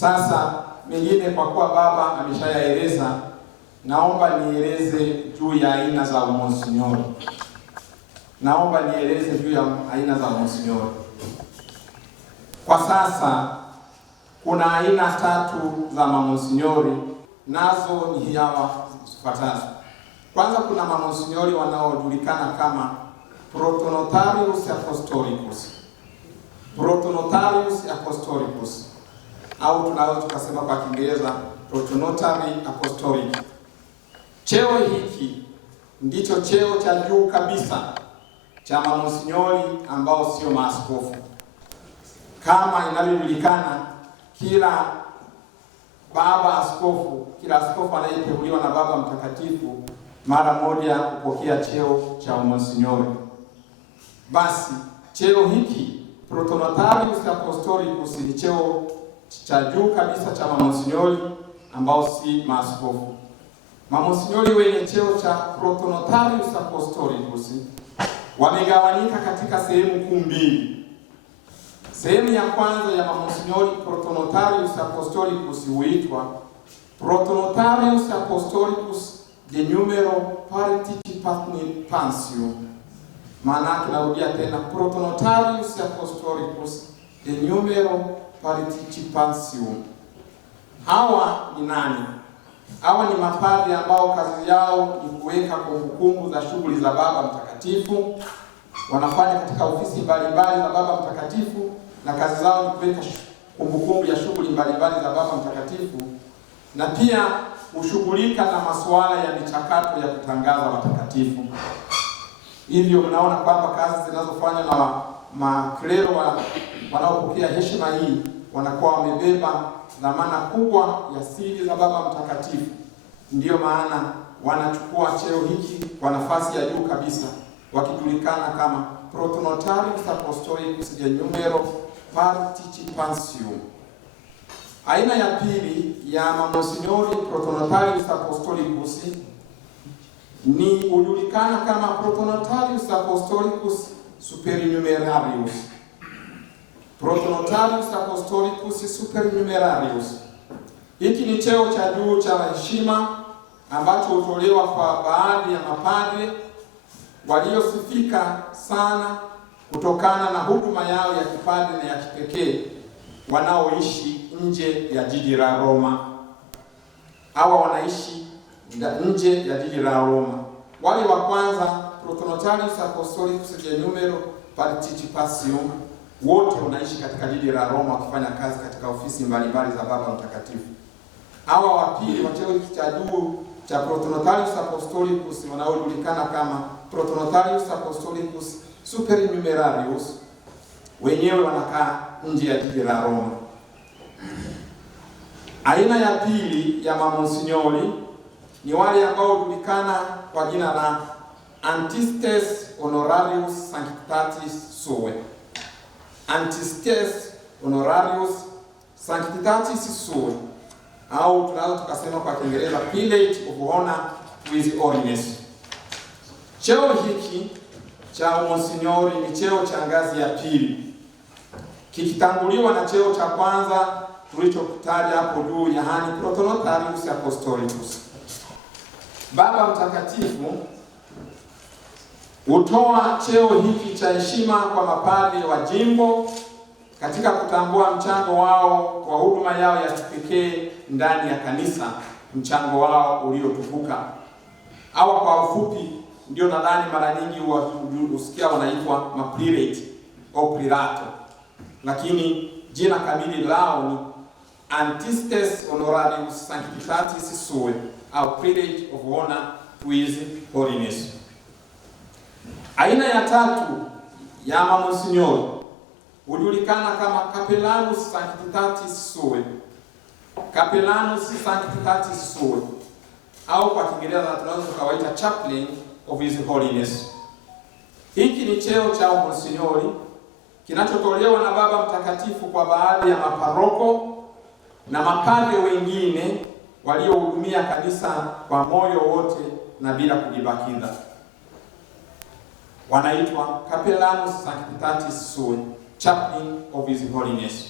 Sasa mengine kwa kuwa baba ameshayaeleza, naomba nieleze juu ya aina za umonsinyori. Naomba nieleze juu ya aina za umonsinyori. Kwa sasa kuna aina 3 za mamonsinyori, nazo ni hawa zifuatazo. Kwanza kuna mamonsinyori wanaojulikana kama Protonotarius Apostolicus. Protonotarius Apostolicus, au tunaweza tukasema kwa Kiingereza Protonotary Apostolic. Cheo hiki ndicho cheo cha juu kabisa cha mamonsinyori ambao sio maaskofu. Kama inavyojulikana, kila askofu anayeteuliwa na Baba Mtakatifu mara moja kupokea cheo cha umonsinyori. Basi cheo hiki Protonotarius Apostolicus ni cheo cha juu kabisa cha mamonsinyori ambao si maaskofu. Mamonsinyori wenye cheo cha Protonotarius Apostolicus wamegawanyika katika sehemu kuu mbili. Sehemu ya kwanza ya mamonsinyori Protonotarius Apostolicus huitwa Protonotarius Apostolicus de numero participantium. Maana tunarudia tena, Protonotarius Apostolicus de numero participantium. Hawa ni nani? Hawa ni mapadri ambao kazi yao ni kuweka kumbukumbu za shughuli za Baba Mtakatifu. Wanafanya katika ofisi mbalimbali za Baba Mtakatifu, na kazi zao ni kuweka kumbukumbu ya shughuli mbalimbali za Baba Mtakatifu, na pia hushughulika na masuala ya michakato ya kutangaza watakatifu. Hivyo mnaona kwamba kazi zinazofanywa na maklero wanaopokea heshima hii wanakuwa wamebeba dhamana kubwa ya siri za Baba Mtakatifu. Ndiyo maana wanachukua cheo hiki kwa nafasi ya juu kabisa, wakijulikana kama Protonotarius Apostolicus de numero participantium. Aina ya pili ya mamonsinyori Protonotarius Apostolicus ni hujulikana kama Protonotarius Apostolicus supernumerarius. Protonotarius Apostolicus supernumerarius. Hiki ni cheo cha juu cha heshima ambacho hutolewa kwa baadhi ya mapadre waliosifika sana kutokana na huduma yao ya kipadre na ya kipekee, wanaoishi nje ya jiji la Roma. Hawa wanaishi nje ya jiji la Roma. Wale wa kwanza, Protonotarius Apostolicus de numero participantium, wote wanaishi katika jiji la Roma wakifanya kazi katika ofisi mbalimbali za Baba Mtakatifu. Hawa wa pili wa cheo cha juu cha Protonotarius Apostolicus wanaojulikana kama Protonotarius Apostolicus supernumerarius, wenyewe wanakaa nje ya jiji la Roma. Aina ya pili ya mamonsinyori ni wale ambao hujulikana kwa jina la Antistes Honorarius Sanctitatis Sue. Antistes Honorarius Sanctitatis Sue, au tunaweza tukasema kwa Kiingereza Prelate of Honor with Holiness. Cheo hiki cha umonsinyori ni cheo cha ngazi ya pili, kikitanguliwa na cheo cha kwanza tulichokitaja hapo juu, yaani Protonotarius Apostolicus. Baba Mtakatifu hutoa cheo hiki cha heshima kwa mapadri wa jimbo katika kutambua mchango wao kwa huduma yao ya kipekee ndani ya kanisa, mchango wao uliotukuka. Hawa kwa ufupi ndio nadhani mara nyingi usikia wanaitwa maprelate au prelato, lakini jina kamili lao ni Antistes Honorarius Sanctitatis Sue au Prelate of Honor with Holiness. Aina ya tatu ya mamonsinyori hujulikana kama Capellanus Sanctitatis Sue. Capellanus Sanctitatis Sue, au kwa Kiingereza tunaweza tukawaita Chaplain of His Holiness. Hiki ni cheo cha umonsinyori kinachotolewa na Baba Mtakatifu kwa baadhi ya maparoko na mapadre wengine waliohudumia kanisa kwa moyo wote na bila kujibakiza. Wanaitwa Capellanus Sanctitatis Sue, Chaplain of His Holiness.